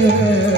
Yeah.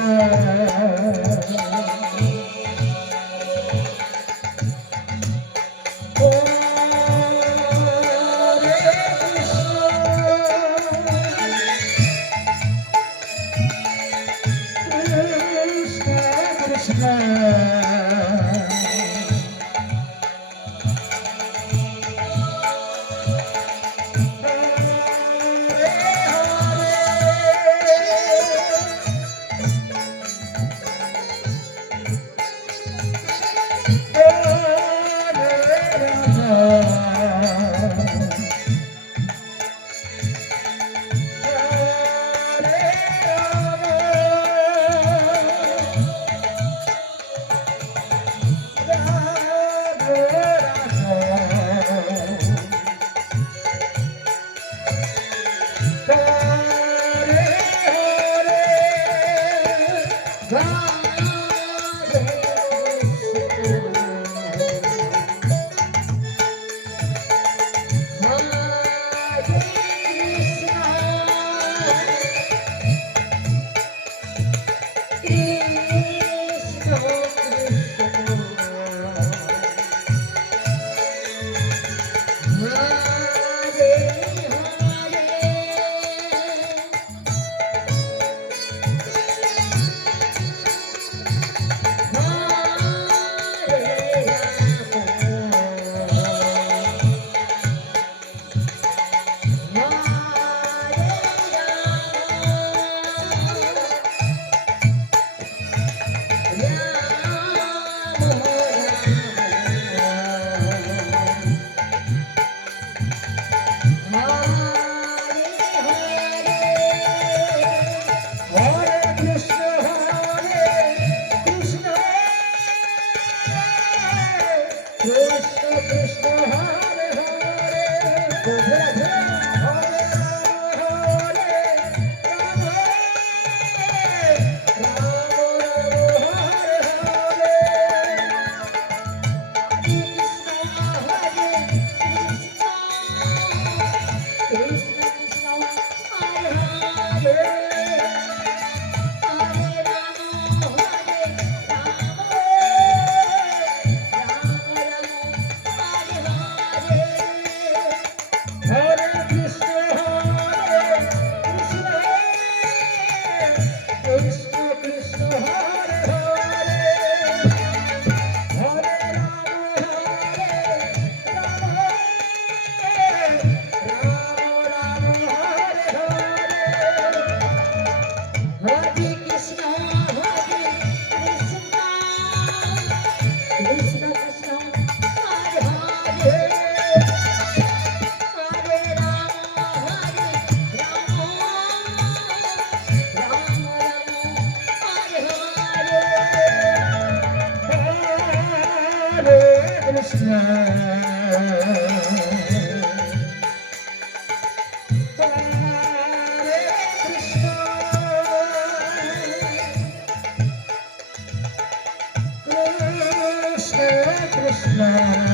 है Tchau! Krishna Krishna.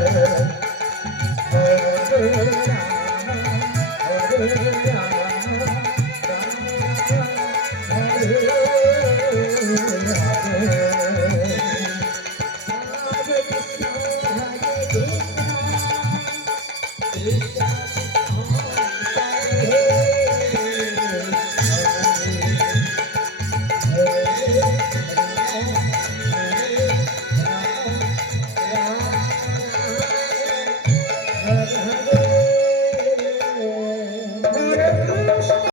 Hare